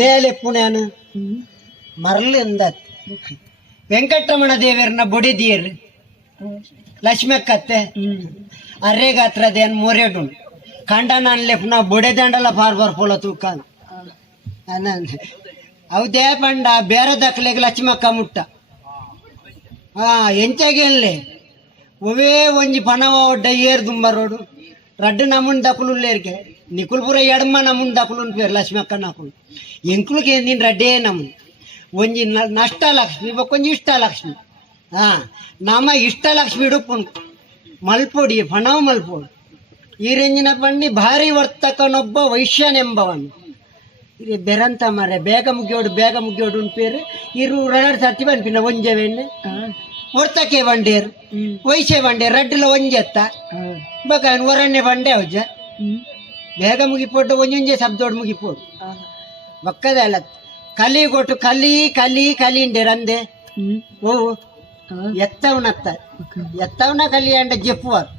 ದೇಲೆ ಪುಣ್ಯನ? ಮರಳು ಎಂದ ವೆಂಕಟರಮಣ ದೇವರನ್ನ ಬುಡಿದೀರ್ ಲಕ್ಷ್ಮಕ್ಕತ್ತೆ ಅರೆಗಾತ್ರ ದೇನ್ ಮೊರೆಡು ಕಂಡನ ಅನ್ಲೆ ಪುನಃ ಬುಡೆದಂಡಲ ಪಾರ್ ಬರ್ಪೋಲ ತೂಕ. ಅವು ದೇ ಪಂಡ ಬೇರೆ ದಕ್ಕಲೆಗೆ ಲಕ್ಷ್ಮಕ್ಕ ಮುಟ್ಟ. ಹಾ ಎಂಚಾಗೆಲ್ಲೇ ಒವೇ ಒಂಜಿ ಪಣವ ಒಡ್ಡ ಏರ್ ದುಂಬರೋಡು. ರಡ್ಡು ನಮ್ಮನ್ ದಕ್ಕುಲೇರ್ಗೆ ನಿಕುಲ್ಪುರ ಎಡಮ್ಮ ನಮ್ಮನ್ ದಕ್ಕುಲು ಪೇರು ಲಕ್ಷ್ಮಕ್ಕ ನಾಕು ಎಂಕ್ಳಿಗೆ ಏನಿನ ಅಡ್ಡೇ ನಮ್ಮ ಒಂಜಿ ನಷ್ಟ ಲಕ್ಷ್ಮಿ ಬೊಕ್ಕೊಂಜಿ ಇಷ್ಟ ಲಕ್ಷ್ಮಿ ಹಾ ನಮ್ಮ ಇಷ್ಟ ಲಕ್ಷ್ಮಿ ಹಿಡುಪುನ್ ಮಲ್ಪೋಡಿ ಹಣವು ಮಲ್ಪೋಡು ಈ ರಂಜಿನ ಪಂಡಿ ಭಾರಿ ವರ್ತಕನೊಬ್ಬ ವೈಶ್ಯನೆಂಬವನು ಇದು ಬೆರಂತ ಮರೆ ಬೇಗ ಮುಗಿಯೋಡು ಬೇಗ ಮುಗಿಯೋಡು ಉಂಟೇರು ಇರು ರಡ್ ಸತ್ತಿ ಬಂದ್ಪಿನ ಒಂಜೆ ಬೆಣ್ಣೆ ಒರ್ತಕೆ ಬಂಡೇರು ವೈಶ್ಯ ಬಂಡೆ ರಡ್ಲ ಒಂಜೆತ್ತ ಬಕ ಒರಣ್ಣೆ ಬಂಡೆ ಅವಜ್ಜ ಬೇಗ ಮುಗಿಪೋಡು ಒಂಜೊಂಜೆ ಸಬ್ದೋಡು ಮುಗಿಪೋಡು ಬಕ್ಕದ ಅಲ್ಲ ಕಲಿ ಕೊಟ್ಟು ಕಲಿ ಕಲಿ ಕಲಿ ಇಂಡೆ ರಂದೆ ಓ ಎತ್ತವನತ್ತ ಎತ್ತವನ ಕಲಿ ಅಂಡ ಜೆಪ್ಪುವರು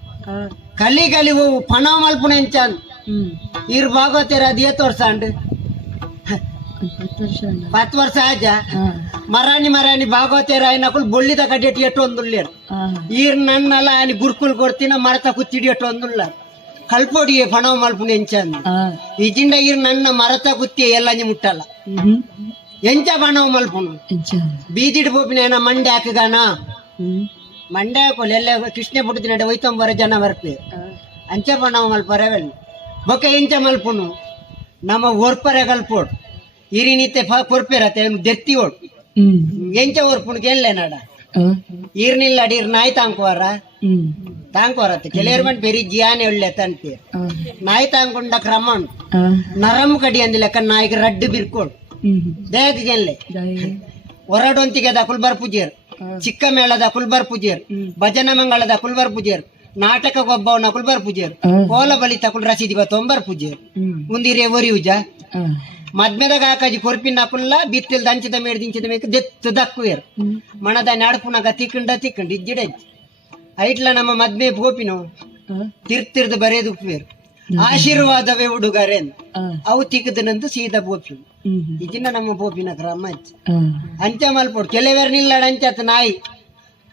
ಕಲಿ ಕಲಿ ಓ ಪಣ ಮಲ್ಪುಣ ಎಂಚಾನ್ ಇರು ಭಾಗವತರ ಅದು ಏತ್ ವರ್ಷ ಅಂಡ್ ಪತ್ತು ವರ್ಷ ಆಜ ಮರಾಣಿ ಮರಾಣಿ ಭಾಗವತರ ఆయనకులు బొల్లిద కట్టేటి ఎట్టు వందులేరు ఈ నన్నల ఆయన గురుకులు కొడుతున్న మడత కుత్తిడి ఎట్టు ಕಲ್ಪೋಡಿಗೆ ಪಣ ಮಲ್ಪುಂಡು ಎಂಚಾಂದು ಇಜಿಂಡ ಇರ್ ನನ್ನ ಮರತ ಕುತ್ತಿ ಎಲ್ಲಂಜಿ ಮುಟ್ಟಲ್ಲ ಎಂಚ ಪಣ ಮಲ್ಪುನು ಬೀದಿಡ್ ಪೋಪಿನ ಮಂಡೆ ಹಾಕಿದಾನ ಮಂಡೆ ಹಾಕೋಲ್ ಎಲ್ಲ ಕೃಷ್ಣ ಬುಡದ ನಡೆ ಒಯ್ತೊಂಬರ ಜನ ಬರ್ಪೆ ಅಂಚ ಪಣ ಮಲ್ಪರವೆಲ್ಲ ಬೊಕ್ಕ ಎಂಚ ಮಲ್ಪುನು ನಮ್ಮ ಒರ್ಪರ ಕಲ್ಪೋಡ್ ಇರಿನಿತ್ತೆ ಕೊರ್ಪೆರತ್ತೆ ದೆತ್ತಿ ಓಡ್ ಎಂಚ ಒರ್ಪುಣ್ಗೆ ಎಲ್ಲೇ ನಾಡ ಇರ್ನಿಲ್ಲ ಅಡಿ ಇರ್ ನಾಯ್ತಾಂಕುವಾರ ತಾಂಕುವಾರತ್ತೆ ಕೆಲವರು ಬಂದು ಪೆರಿ ಜಿಯಾನೆ ಒಳ್ಳೆ ತಂತೆ. ನಾಯಿ ತಾಂಕೊಂಡ ಕ್ರಮ ಉಂಟು. ನರಮ್ ಕಡಿ ಅಂದಿ ಲೆಕ್ಕ ನಾಯಿಗೆ ರಡ್ಡು ಬಿರ್ಕೋಡು. ದೇಹಕ್ಕೆ ಗೆಲ್ಲೆ ಹೊರಡೊಂತಿಗೆದ ಕುಲ್ಬರ್ ಪೂಜೆರ್ ಚಿಕ್ಕ ಮೇಳದ ಕುಲ್ಬರ್ ಪೂಜೆರ್ ಭಜನ ಮಂಗಳದ ಕುಲ್ಬರ್ ಪೂಜೆರ್ ನಾಟಕ ಗೊಬ್ಬವನ ಕುಲ್ಬರ್ ಪೂಜೆರ್ ಕೋಲ ಬಲಿ ತಕುಲ್ ರಸೀದಿ ತೊಂಬರ್ ಪೂಜೆರ್ ಮುಂದಿರೆ ಒರಿಯುಜ ಮದ್ಮೆದ ಕಾಕಾಜಿ ಕೊರ್ಪಿನ ಕುಲ್ಲ ಬಿತ್ತಿಲ್ ದಂಚಿದ ಮೇಡ್ ದಿಂಚಿದ ಮೇಕ ದೆತ್ತು ದಕ್ಕುವೇರ್. ಮಣದ ನಾಡ್ಪುನಾಗ ತಿಕ್ಕಂಡ ತಿಕ್ಕಂಡ ಇಜ್ಜಿಡ ಐಟ್ಲ ನಮ್ಮ ಮದ್ಮೆ ಪೋಪಿನವು ತಿರ್ತಿರ್ದು ಬರೆದು ಉಪ್ಪೇರು ಆಶೀರ್ವಾದವೇ ಉಡುಗರೆ. ಅವು ತಿಕ್ಕದನಂದು ಸೀದಾ ಪೋಪಿ ಇದನ್ನ ನಮ್ಮ ಪೋಪಿನ ಕ್ರಮ ಅಂತ್ಯ ಅಂಚ ಮಲ್ಪೋಡು ಕೆಲವೇರ್ ನಿಲ್ಲಡ ಅಂಚತ್ ನಾಯಿ.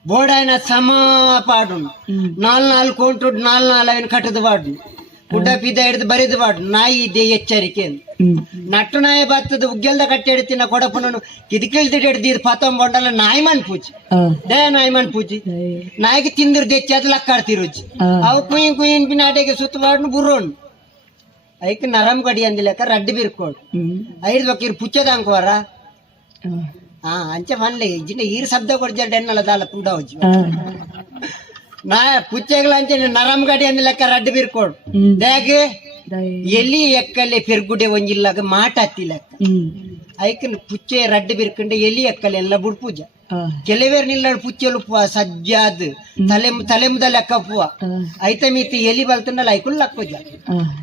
ಬೋಡಾಯನ ಸಮ ಪಾಡು ನಾಲ್ ನಾಲ್ ಕೊಂಟು ನಾಲ್ ನಾಲ್ ಅವನ್ ಕಟ್ಟದ ಪಾಡು ಗುಡ್ಡ ಪಿದ ಹಿಡಿದು ಬರೆದು ಪಾಡು ನಾಯಿ ಇದೆ ಎಚ್ಚರಿಕೆ ಅಂತ. ನಟ್ಟು ನಾಯಿ ಬತ್ತದ ಉಗ್ಗೆಲ್ದ ಕಟ್ಟಿ ಹಿಡಿತಿನ ಕೊಡಪನನು ಕಿದಿಕಿಳ್ದು ಹಿಡಿದು ಪತಂ ಬೊಂಡಲ್ಲ ನಾಯಿ ಮನ್ ಪೂಜಿ ದೇ ನಾಯಿ ಮನ್ ಪೂಜಿ ನಾಯಿಗೆ ತಿಂದಿರ್ ದೆಚ್ಚಿ ಅದು ಲಕ್ಕಾಡ್ತಿರುಜಿ ಅವು ಕುಯಿನ್ ಕುಯಿನ್ ಪಿನಾಟೆಗೆ ಸುತ್ತ ಪಾಡ್ನು ಬುರ್ರೋಣ್ ಐಕ್ ನರಮ್ ಕಡಿ ಅಂದಿಲ್ಲಕ ರಡ್ಡು ಬಿರ್ಕೋಡು ಐದು ಬಕ್ಕೀರ್ ಪುಚ್ಚದ ಅಂಕೋರ ಹಾ ಅಂಚೆ ಮನ್ಲೆ ಇಜಿನ ಈರ್ ಶಬ್ದ ಕೊಡ್ಜರ್ ಎನ್ನಲ್ಲ ದಾಲ ಪುಡ ಹೋಜಿ ನಾ ಪುಚ್ಚೆಗಳ ಅಂಚೆ ನರಮ್ ಗಡಿ ಅಂದಿಲ್ಲಕ ರಡ್ಡು ಬಿರ್ಕೋಡು ದೇಗೆ ಎಲ್ಲಿ ಎಕ್ಕಲೆ ಪೆರ್ಗುಡೆ ಒಂಜಿಲ್ಲಾಗ ಮಾಟ ಹತ್ತಿಲಕ್ಕ ಐಕನ್ ಪುಚ್ಚೆ ರಡ್ಡು ಬಿರ್ಕಂಡೆ ಎಲ್ಲಿ ಎಕ್ಕಲೆ ಎಲ್ಲ ಬುಡ್ ಪೂಜ. ಕೆಲವೇರ್ ನಿಲ್ಲ ಪುಚ್ಚೆಲು ಸಜ್ಜಾದ್ ತಲೆ ತಲೆಮುದ ಲೆಕ್ಕ ಪುವ. ಐತ ಮೀತಿ ಎಲಿ ಬಲ್ತಂಡಲ್ಲ ಐಕುಲ್ ಲಕ್ಕುಜ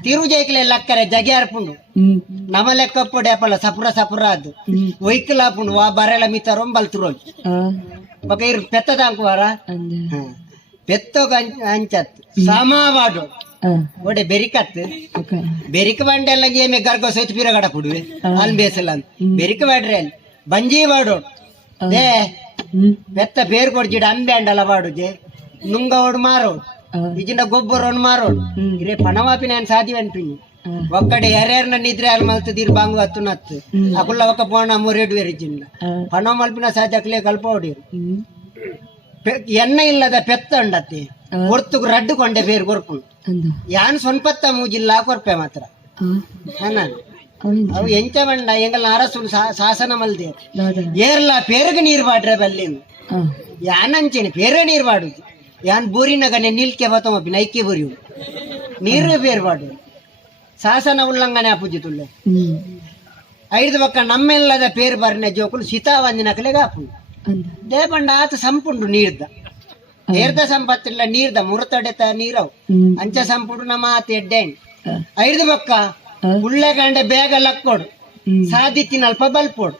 ತಿರುಜೈಕಲೆ ಲಕ್ಕರೆ ಜಗೆ ಅರ್ಪುಂಡು. ನಮ ಲೆಕ್ಕ ಡೇಪಲ್ಲ ಸಪುರ ಸಪುರ ಅದು ಒಯ್ಕಲ್ ಹಾಪುಂಡು ವಾ ಬರಲ ಮಿತರೊಂ ಬಲ್ತುರೋಜ್ ಪಕ್ಕ ಇರ್ ಪೆತ್ತದ ಅಂಕುವಾರ? ಪೆತ್ತೋಗ ಅಂಚತ್. ಸಮಾವಾಡು ಒಡೆ ಬೆರಿಕತ್ ಬೆರಿಕ ಬಂಡೆಲ್ಲ ಏಮೆ ಗರ್ಗ ಸೋತ್ ಪಿರಗಡ ಕೊಡುವೆ ಅಲ್ಲಿ ಬೇಸಲ್ಲ ಅಂತ. ಬೆರಿಕ ಬಾಡ್ರಿ ಅಲ್ಲಿ. ಬಂಜಿ ಬಾಡು. ದೇ ಬೆತ್ತ ಬೇರ್ ಕೊಡ್ಜಿಡ ಅಂಬೆ ಅಂಡಲ ಬಾಡುಜೆ ನುಂಗ ಓಡು ಮಾರೋಡು ಇಜಿನ ಗೊಬ್ಬರ ಒಂದು ಮಾರೋಡು ಇರೇ ಪಣವಾಪಿ ನಾನು ಸಾಧ್ಯ ಅನ್ಪಿನಿ ಒಕ್ಕಡೆ ಯಾರ್ಯಾರನ್ನ ನಿದ್ರೆ ಅಲ್ಲಿ ಮಲ್ತದಿರ್ ಬಾಂಗು ಹತ್ತು ನತ್ತು. ಅಕುಲ್ಲ ಒಕ್ಕ ಪೋಣ ಮೂರೆಡು ಬೇರಿಜಿಲ್ಲ ಪಣ ಮಲ್ಪಿನ ಸಾಧ್ಯ ಅಕ್ಲೇ ಕಲ್ಪ ಹೊಡೀರು ಎಣ್ಣೆ ಇಲ್ಲದ ಪೆತ್ತ ಉಂಡತ್ತೆ ಹೊರ್ತುಗು ರಡ್ಡು ಕೊಂಡೆ ಬೇರೆ ಕೊರ್ಕೊಂಡು ಯಾನ್ ಸೊನ್ಪತ್ತ ಮೂಜಿಲ್ಲ ಕೊರ್ಪೆ ಮಾತ್ರ. ಅವು ಎಂಚ ಬಂಡ ಎಂಗಲ್ ಅರಸು ಶಾಸನ ಮಲ್ದೆ. ಏರ್ಲ ಪೇರುಗ ನೀರು ಬಾಡ್ರೆ ಬಲ್ಲೇನು. ಯಾನ್ ಅಂಚೇನೆ ಪೇರೆ ನೀರು ಬಾಡುದು. ಯಾನ್ ಬೂರಿನಗನೆ ನಿಲ್ಕೆ ಬತ್ತಮ ನೈಕೆ ಬೂರಿ ನೀರು ಬೇರು ಬಾಡು ಶಾಸನ ಉಲ್ಲಂಘನೆ ಆಪುಜಿತುಳ್ಳೆ ಐದು ಪಕ್ಕ ನಮ್ಮೆಲ್ಲದ ಪೇರ್ ಬರ್ನೆ ಜೋಕುಲು ಸೀತಾ ಒಂದಿನ ಕಲೆಗೆ ಆಪು ದೇ ಬಂಡ ಆತ ಸಂಪುಂಡು ನೀರ್ದ. ನೀರ್ದ ಸಂಪತ್ತಿಲ್ಲ ನೀರ್ದ ಮುರತಡೆತ ನೀರವು. ಅಂಚ ಸಂಪುಡು ನಮ್ಮ ಆತ ಎಡ್ಡೆಣ್ ಐದು ಮಕ್ಕ ಉಳ್ಳೆ ಕಂಡೆ ಬೇಗ ಲಕ್ಕೋಡು ಸಾದಿತ್ತಿನ ಅಲ್ಪ ಬಲ್ಪೋಡು.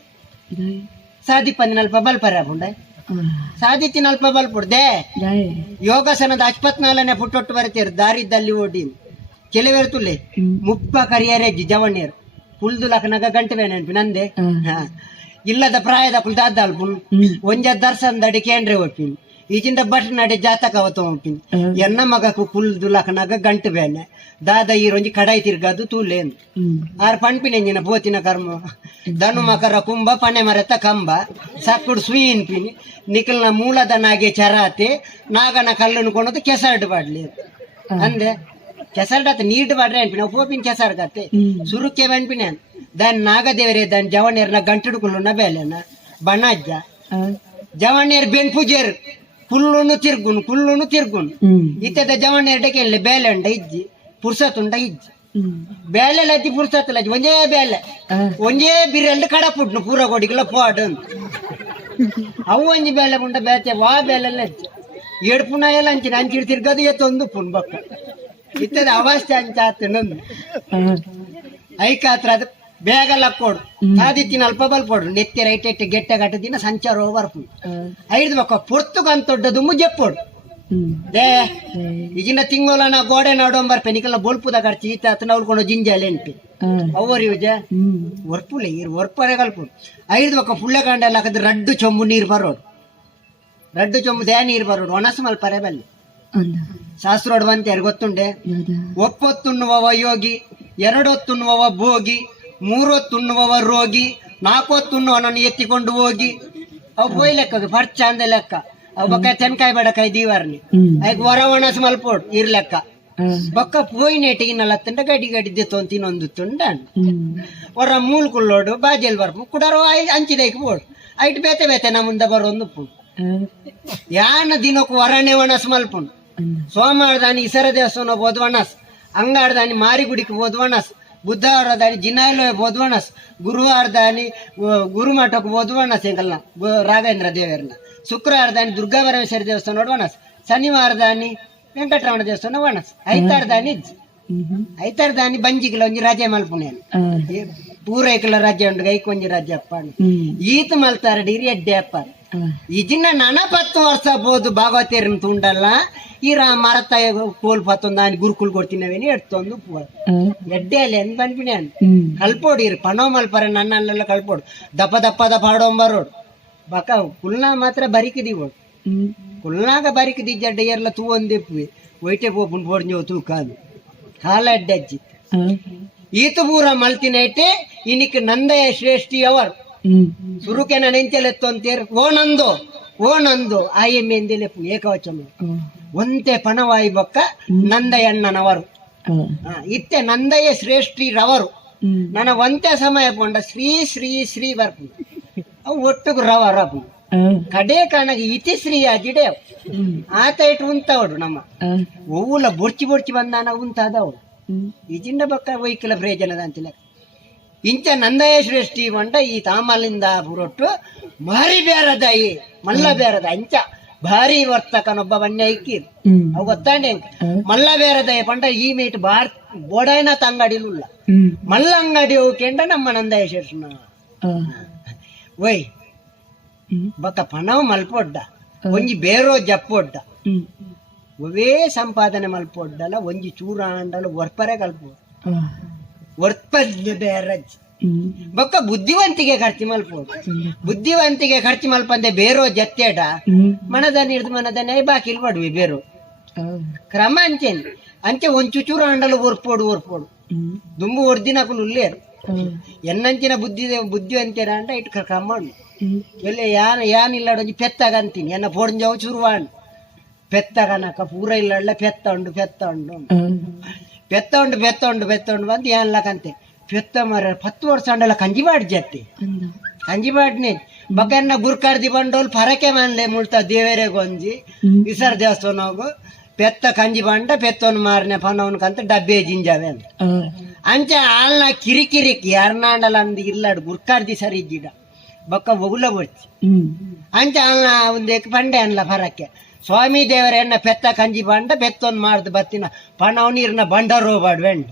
ಸಾದಿ ಪಂದಿನಲ್ಪ ಬಲ್ಪರ ಬುಂಡೆ ಸಾದಿತ್ತಿನ ಅಲ್ಪ ಬಲ್ಪೋಡು. ದೇ ಯೋಗಾಸನದ ಅಚ್ಪತ್ನಾಲನೆ ಪುಟ್ಟೊಟ್ಟು ಬರೀತೀರು ದಾರಿದ್ದಲ್ಲಿ ಓಡಿ. ಕೆಲವೇರು ತುಲ್ಲೆ ಮುಪ್ಪ ಕರಿಯರೆ ಜವಣ್ಯರು ಕುಲ್ದು ಲಕ್ನಗ ಗಂಟೆ ನೆನಪಿ ನಂದೆ. ಹಾ. ಇಲ್ಲದ ಪ್ರಾಯದ ಕುಲ್ ದಾದ್ದಾಲ್ಪುನ್ ಒಂಜ ದರ್ಶನ ದಡಿ ಕೇಂದ್ರ ಒಪ್ಪಿನ್. ಈಜಿಂದ ಬಟ್ ನಡೆ ಜಾತಕ ಅವತ ಒಪ್ಪಿನ್. ಎನ್ನ ಮಗಕು ಕುಲ್ ದುಲಕನಾಗ ಗಂಟು ಬೇನೆ. ದಾದ ಈರೊಂಜಿ ಕಡಾಯಿ ತಿರ್ಗದು ತೂಲೇನು ಆರ್ ಪಣ್ಪಿನೆಂಜಿನ ಬೋತಿನ ಕರ್ಮ. ಧನು ಮಕರ ಕುಂಭ ಪಣೆ ಮರೆತ ಕಂಬ. ಸಕ್ಕುಡು ಸುಯಿನ್ ಪಿನಿ. ನಿಖಲ್ನ ಮೂಲದ ನಾಗೆ ಚರಾತೆ. ನಾಗನ ಕಲ್ಲನ್ನು ಕೊಂಡದು ಕೆಸರ್ಡ್ ಬಾಡ್ಲಿ ಅಂದೆ ಕೆಸರ್ಡತ್ ನೀಟ್ ಮಾಡ್ರೆ ಅನ್ಪಿನ ಕೆಸರ್ ಕೆಸರ್ಗತ್ತೆ. ಸುರುಕ್ಕೆ ಬಂದ್ಪಿನ ದನ್ ನಾಗದೇವರೇ ದನ್ ಜವಣ್ಯರ್ನ ಗಂಟಿಡ್ಕೊಂಡು ಬೇಲೆನ ಬಣ್ಣಜ್ಜ ಜವಣ್ಯರ್ ಬೆನ್ ಪೂಜೆರ್ ಕುಲ್ಲುನು ತಿರ್ಗುನ್ ಕುಲ್ಲುನು ತಿರ್ಗುನ್. ಇತ್ತದ ಜವಣ್ಯರ್ ಡಕೆಲ್ಲ ಬೇಲೆ ಉಂಡ ಇಜ್ಜಿ. ಪುರ್ಸತ್ ಉಂಡ ಇಜ್ಜಿ ಬೇಲೆ ಲಜ್ಜಿ ಪುರ್ಸತ್ ಲಜ್ಜಿ ಒಂದೇ ಬೇಲೆ ಒಂದೇ ಬಿರಲ್ಡ್ ಕಡಪುಡ್ನು ಪೂರ ಕೊಡಿಗೆಲ್ಲ ಪಾಡ್ ಅಂತ ಅವು ಒಂಜಿ ಬೇಲೆ ಉಂಡ ಬೇತೆ ವಾ ಬೇಲೆ ಲಜ್ಜಿ ಎಡ್ಪುನ ಎಲ್ಲ ಅಂಚಿನ ಅಂಚಿಡ್ ತಿರ್ಗದು ಎತ್ತೊಂದು ಪುನ್ ಬಕ್ಕ ಇತ್ತದ ಅವಸ್ಥೆ ಅಂಚಾತ ಐಕಾತ್ರ ಅದು ಬೇಗ ಲಕ್ಕೋಡು ಆದಿತ್ತಿನ ಅಲ್ಪ ಬಲ್ಪೊಡು ನೆತ್ತಿ ರೈಟ್ ಇಟ್ಟು ಗಟ್ಟ ದಿನ ಸಂಚಾರ ಬರ್ಪು ಐದು ಬಕ್ಕ ಪುರ್ತುಗಂತ ದೊಡ್ಡದು ಮುಜ್ಜೆಪ್ಪೋಡು ದೇ ಈಗಿನ ತಿಂಗಳ ನಾ ಗೋಡೆ ನೋಡೋಂಬರ್ ಪೆನಿಕಲ್ಲ ಬೋಲ್ಪುದ ಕಡ್ಚಿ ಈತ ಆತನ ಅವ್ಲ್ಕೊಂಡು ಜಿಂಜಾಲೆ ಎಂಪಿ ಅವ್ವರಿ ಯುಜ ಒರ್ಪುಲೆ ಇರ್ ಒರ್ಪರೆ ಕಲ್ಪು ಐದು ಬಕ್ಕ ಪುಳ್ಳೆ ಕಂಡಲ್ಲ ಹಾಕದ್ರೆ ರಡ್ಡು ಚೊಂಬು ನೀರು ಬರೋಡು ರಡ್ಡು ಚೊಂಬು ದೇ ನೀರು ಬರೋಡು ಒಣಸು ಮಲ್ಪರೆ ಬಲ್ಲಿ. ಶಾಸ್ತ್ರೋಡ್ ಬಂತ ಗೊತ್ತುಂಡೆ ಒಪ್ಪೊತ್ತುಣ್ಣುವವ ಯೋಗಿ ಎರಡೊತ್ತುಣ್ಣುವವ ಭೋಗಿ ಮೂರೊತ್ತುಣ್ಣುವವ ರೋಗಿ ನಾಲ್ಕೊತ್ತುಣ್ಣುವನನ್ನು ಎತ್ತಿಕೊಂಡು ಹೋಗಿ. ಅವು ಪೋಯ್ ಲೆಕ್ಕ ಪರ್ಚ ಅಂದ ಲೆಕ್ಕ. ಅವು ಬಕ್ಕ ತೆನ್ಕಾಯಿ ಬಡಕಾಯಿ ದೀವಾರ್ನಿ. ಐಕ್ ಹೊರ ಒಣಸ್ ಮಲ್ಪೋಡ್ ಇರ್ ಲೆಕ್ಕ. ಬೊಕ್ಕ ಪೋಯ್ ನೆಟಿಗಿನಲ್ಲ ತಂಡ ಗಡಿ ಗಡಿ ದಿತ್ತು ತಿನ್ನೊಂದು ತುಂಡ ಹೊರ ಮೂಲ್ ಕುಳ್ಳೋಡು ಬಾಜೆಲ್ ಬರ್ಪು ಕುಡಾರೋ ಅಂಚಿದೈಕ್ ಬೋಡ್ ಐಟ್ ಬೇತೆ ಬೇತೆ ನಾ ಮುಂದೆ ಬರೋಂದು ಪು ಯಾನ ದಿನಕ್ಕೂ ವರಣೆ ಒಣಸ್ ಮಲ್ಪುಂಡು ಸೋಮವಾರ ದಾನಿ ಇಸರ ದೇವಸ್ಥಾನ ಬೋದ್ವಣಸ್ ಅಂಗಾರ ದಾನಿ ಮಾರಿಗುಡಿಗೆ ಬೋದ್ವಣಸ್ ಬುಧವಾರ ದಾನಿ ಜಿನಾಯ್ಲ ಬೋದ್ವಣಸ್ ಗುರುವಾರ ದಾನಿ ಗು- ಗುರುಮಠಕ್ಕೆ ಬೋದ್ವಣಸ್ ಎಂಕಲ್ನ ಗು- ರಾಘವೇಂದ್ರ ದೇವರನ್ನ ಶುಕ್ರವಾರ ದಾನಿ ದುರ್ಗಾ ಪರಮೇಶ್ವರಿ ದೇವಸ್ಥಾನ ನೋಡ್ವಣಸ್ ಶನಿವಾರ ದಾನಿ ವೆಂಕಟರಮಣ ದೇವಸ್ಥಾನ ವಣಸ್ ಐತಾರ ದಾನಿ ಇಜ್ಜಿ. ಐತಾರ ದಾನಿ ಬಂಜಿಗಿಲ ಒಂಜಿ ರಜೆ ಮಲ್ಪುನೇನು ಪೂರೈಕಲ ರಜೆ ಉಂಡು ಗೈಕ್ ಒಂಜಿ ರಜೆ ಅಪ್ಪ ಈತ ಮಲ್ತಾರ ಡಿರಿ ಎಡ್ಡೆ ಅಪ್ಪ ನನ ನನಪತ್ತು ವರ್ಷ ಬೋದು ಭಾಗವತೇರಿನ ತುಂಡಲ್ಲ. ಈರ ಮರತ ಕೋಲ್ ಪತ್ತೊಂದು ಗುರುಕುಲ್ ಕೊಡ್ತೀನವೇನಿ ಎಡ್ತೊಂದು ಎಡ್ಡೆ ಅಲ್ಲಿ ಎಂದ್ ಬಂದ್ಬಿಡಿ ಅನ್ ಕಲ್ಪೋಡಿ ಇರ್. ಪಣೋ ನನ್ನ ಅಲ್ಲೆಲ್ಲ ಕಲ್ಪೋಡು ದಪ್ಪ ದಪ್ಪ ದಪ್ಪ ಹಾಡೋಂಬರೋಡು ಬಕ ಕುಲ್ನ ಮಾತ್ರ ಬರಿಕಿದೀವೋಡು ಕುಲ್ನಾಗ ಬರಿಕಿದಿ ಜಡ್ಡ ಎಲ್ಲ ತೂ ಒಂದಿಪ್ಪಿ ಒಯ್ಟೆ ಪೋಪುನ್ ತೂ ಕಾದು. ಕಾಲ ಎಡ್ಡೆ ಅಜ್ಜಿ ಈತ ಪೂರ ಮಲ್ತಿನೈಟೆ ಇನಿಕ್ ನಂದಯ ಶ್ರೇಷ್ಠಿ ಅವರು. ಸುರುಕೆ ನೆಂಚಲೆತ್ತು ಅಂತೇರ್ ಓ ನಂದು ಓ ನಂದು ಆಯಮ್ಮೆ ಎಂದಿಲೆ ಏಕವಚನ. ಒಂತೆ ಪಣವಾಯಿ ಬೊಕ್ಕ ನಂದಯಣ್ಣನವರು. ಇತ್ತೆ ನಂದಯ್ಯ ಶ್ರೇಷ್ಠಿ ರವರು ನನ ಒಂತೆ ಸಮಯ ಪೊಂಡ ಶ್ರೀ ಶ್ರೀ ಶ್ರೀ ಬರ್ಪು. ಅವು ಒಟ್ಟಿಗೆ ರವ ರಪು ಕಡೆ ಕಾಣಗ ಇತಿ ಶ್ರೀ ಅಜಿಡೆ ಆತ ಇಟ್ಟು ಉಂತವಡು ನಮ್ಮ. ಒವ್ವುಲ ಬೊರ್ಚಿ ಬೊಡ್ಚಿ ಬಂದಾನ ಉಂತಾದವು ಇಜಿಂಡ ಬಕ್ಕ ವೈಕಲ ಪ್ರಯೋಜನದ ಅಂತಿಲ್ಲ ಇಂಚ ನಂದಯ ಶ್ರೇಷ್ಠಿ ಮಂಡ ಈ ತಾಮಲಿಂದ ಬುರೊಟ್ಟು ಮಾರಿ ಬೇರದಾಯಿ ಮಲ್ಲ ಬೇರದ ಅಂಚ ಭಾರಿ ವರ್ತಕನೊಬ್ಬ ಬನ್ನೆ ಇಕ್ಕಿ. ಅವು ಗೊತ್ತಾಂಡೆ ಮಲ್ಲ ಬೇರದಾಯಿ ಪಂಡ ಈ ಮೀಟ್ ಬಾರ್ ಬೋಡಾಯ್ನ ತಂಗಡಿಲುಲ್ಲ. ಮಲ್ಲ ಅಂಗಡಿ ಹೋಗ್ಕೊಂಡ ನಮ್ಮ ನಂದಯ ಶ್ರೇಷ್ಠನ. ಒಯ್ ಬಕ ಪಣವು ಮಲ್ಪೊಡ್ಡ ಒಂಜಿ ಬೇರೋ ಜಪ್ಪೊಡ್ಡ. ಒವೇ ಸಂಪಾದನೆ ಮಲ್ಪೊಡ್ಡಲ್ಲ ಒಂಜಿ ಚೂರಾಂಡಲ ಒರ್ಪರೆ ಕಲ್ಪು ಒರ್ಪಜ್ಜೆ ಬೇರಜ್ಜಿ. ಬೊಕ್ಕ ಬುದ್ಧಿವಂತಿಗೆ ಖರ್ಚು ಮಲ್ಪೋಡು ಬುದ್ಧಿವಂತಿಗೆ ಖರ್ಚು ಮಲ್ಪಂದೆ ಬೇರೋ ಜತ್ತೇಡ ಮನದ ಹಿಡಿದು ಮನದನಿ ಬಾಕಿಲ್ ಪಡ್ವಿ ಬೇರು. ಕ್ರಮ ಅಂಚೇನು. ಅಂಚೆ ಒಂಚೂಚೂರು ಅಂಡಲು ಒರ್ಪೋಡು ಒರ್ಪೋಡು. ದುಂಬು ಒರ್ದಿನಕುಲು ಉಲ್ಲೇರು ಎನ್ನಂಚಿನ ಬುದ್ಧಿ ಬುದ್ಧಿವಂತೇನ ಅಂಡ ಇಟ್ಟು ಕ್ರಮಣ್ಣು ಎಲ್ಲಿ ಯಾನ ಯಾನಿಲ್ಲ ಒಂಜಿ ಪೆತ್ತಾಗ ಅಂತೀನಿ. ಎನ್ನ ಪೋಡ್ಜವು ಚುರುವಾಣ್ ಪೆತ್ತಗನಕ ಪೂರ ಇಲ್ಲ ಪೆತ್ತ ಉಂಡು ಪೆತ್ತ ಉಂಡು ಪೆತ್ತ ಬೆತ್ತೊಂಡು ಬೆತ್ತೊಂಡು ಪೆತ್ತ ಉಂಡು ಬಂದು ಯಾನ್ಲಕಂತೆ ಪೆತ್ತ ಮರ ಹತ್ತು ವರ್ಷ ಅಂಡಲ್ಲ ಕಂಜಿ ಮಾಡಿ ಜತ್ತಿ ಕಂಜಿ ಮಾಡಿನಿ ಬಕನ್ನ ಗುರ್ಕಾರ್ದಿ ಬಂಡೋಲ್ ಪರಕೆ ಮನ್ಲೆ ಮುಳ್ತ ದೇವೇರೆ ಗೊಂಜಿ. ಇಸರ್ ದೇವಸ್ಥಾನ ಹೋಗು. ಪೆತ್ತ ಕಂಜಿ ಬಂಡ ಪೆತ್ತೊನ್ ಮಾರನೆ ಪನವನ್ ಕಂತ ಡಬ್ಬೆ ಜಿಂಜಾವೆ ಅಂತ ಅಂಚ ಆಲ್ನ ಕಿರಿಕಿರಿಕಿ ಯಾರ್ನಾಂಡಲ ಅಂದ್ ಇಲ್ಲಾಡು ಗುರ್ಕಾರ್ದಿ ಸರಿ ಗಿಡ ಬೊಕ್ಕ ಒಗುಲ ಬರ್ಚಿ ಅಂಚ ಆಳ್ನ ಒಂದು ಪಂಡೆ ಅನ್ಲ ಫರಕ್ಕೆ ಸ್ವಾಮಿ ದೇವರ ಎಣ್ಣ ಪೆತ್ತ ಕಂಜಿ ಬಂಡ ಬೆತ್ತೊಂದು ಮಾಡ್ದು ಬತ್ತಿನ ಪಣವ ನೀರ್ನ ಬಂಡರು ಬಾಡ್ವೆಂಡ್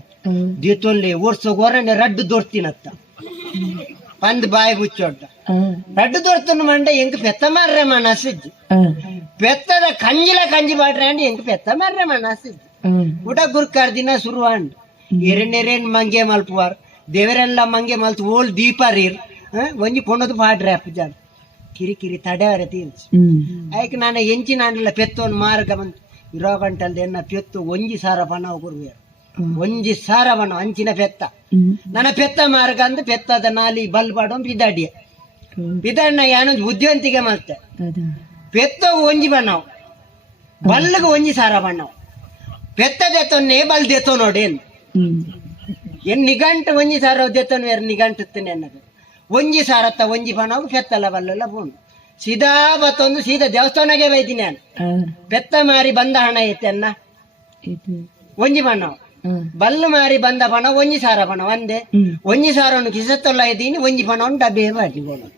ದೀತೊಲ್ಲಿ ಊರ್ಸ ಗೊರನೆ ರಡ್ಡು ದೊರ್ತಿನತ್ತ. ಪಂದ್ ಬಾಯಿ ಬುಚ್ಚೊಡ್ಡ ರಡ್ಡು ದೊರ್ತನ ಮಂಡ ಎಂಕ್ ಪೆತ್ತ ಮಾರ್ರೆ ಮನಸ್ಸಿಜ್ಜಿ. ಪೆತ್ತದ ಕಂಜಿಲ ಕಂಜಿ ಬಾಡ್ರೆ ಅಂಡ್ ಎಂಕ್ ಪೆತ್ತ ಮಾರ್ರೆ ಮನಸ್ಸಿಜ್ಜಿ. ಊಟ ಗುರ್ಕಾರ್ ದಿನ ಶುರುವಾಂಡ್ ಎರೆನೆರೇನ್ ಮಂಗೆ ಮಲ್ಪುವಾರ್. ದೇವರೆಲ್ಲ ಮಂಗೆ ಮಲ್ತು ಓಲ್ ದೀಪ ರೀರ್ ಆ, ಒಂಜಿ ಪೊಣ್ಣದು ಪಾಡ್ರೆ ಅಪ್ಪ ಜಾಗ ಕಿರಿ ತಡೆವರೆ ತೀರ್ಚು. ಆಯ್ಕೆ ನಾನು ಎಂಚಿ ನಾನೆಲ್ಲ ಪೆತ್ತೊಂದು ಮಾರ್ಗ ಬಂತು. ಇರೋ ಗಂಟಲ್ದ ಎನ್ನ ಪೆತ್ತು ಒಂಜಿ ಸಾರ ಬಣ ಕೊರುವೆ ಒಂಜಿ ಸಾರ ಬಣ್ಣ ಅಂಚಿನ ಪೆತ್ತ. ನನ್ನ ಪೆತ್ತ ಮಾರ್ಗ ಅಂದ್ ಪೆತ್ತದ ನಾಲಿ ಬಲ್ ಬಾಡೋ ಬಿದ್ದಾಡಿಯ ಬಿದ್ದಾಡಿನ ಯಾನೊಂದು ಬುದ್ಧಿವಂತಿಗೆ ಮತ್ತೆ ಪೆತ್ತ ಒಂಜಿ ಬಣ್ಣವು ಬಲ್ಲಗ ಒಂಜಿ ಸಾರ ಬಣ್ಣವು ಪೆತ್ತ ದೆತ್ತೊನ್ನೇ ಬಲ್ ದೆತ್ತೋ ನೋಡಿ ಏನ್ ಎನ್ ನಿಘಂಟು ಒಂಜಿ ಸಾರ ದೆತ್ತೋನ್ ಎರ್ ನಿಘಂಟುತ್ತೇನೆ ಅನ್ನದು ಒಂಜಿ ಸಾರತ್ತ ಒಂಜಿ ಪನವು ಪೆತ್ತಲ ಬಲ್ಲಲ್ಲ ಬೋನು ಸೀದಾ ಬತ್ತೊಂದು ಸೀದಾ ದೇವಸ್ಥಾನಗೆ ಬೈತೀನಿ ನಾನು. ಪೆತ್ತ ಮಾರಿ ಬಂದ ಹಣ ಐತೆ ಅನ್ನ. ಒಂಜಿ ಪನವು ಬಲ್ಲು ಮಾರಿ ಬಂದ ಬಣ ಒಂಜಿ ಸಾರ ಬಣ ಒಂದೇ. ಒಂಜಿ ಸಾರವನ್ನು ಕಿಸತ್ತಲ್ಲ ಇದ್ದೀನಿ ಒಂಜಿ ಬಣವನ್ನು ಡಬ್ಬೆ ಬಾಟಿ ಬೋನು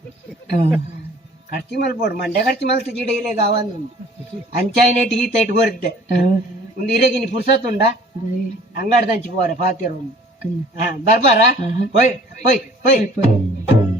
ಖರ್ಚು ಮಲ್ಬೋಡು ಮಂಡ್ಯ ಖರ್ಚು ಮಲ್ತು ಗಿಡ ಇಲೆ ಅವಂದು ಅಂಚಾಯ್ನೆಟ್ ಗೀತ ಇಟ್ಟು ಕೊರಿದ್ದೆ. ಒಂದು ಇರೇಗಿನಿ ಪುರ್ಸತ್ತುಂಡ. ಅಂಗಡ್ದಂಚಿ ಪೋರೆ ಪಾತಿರ Barbara, wait, wait, wait.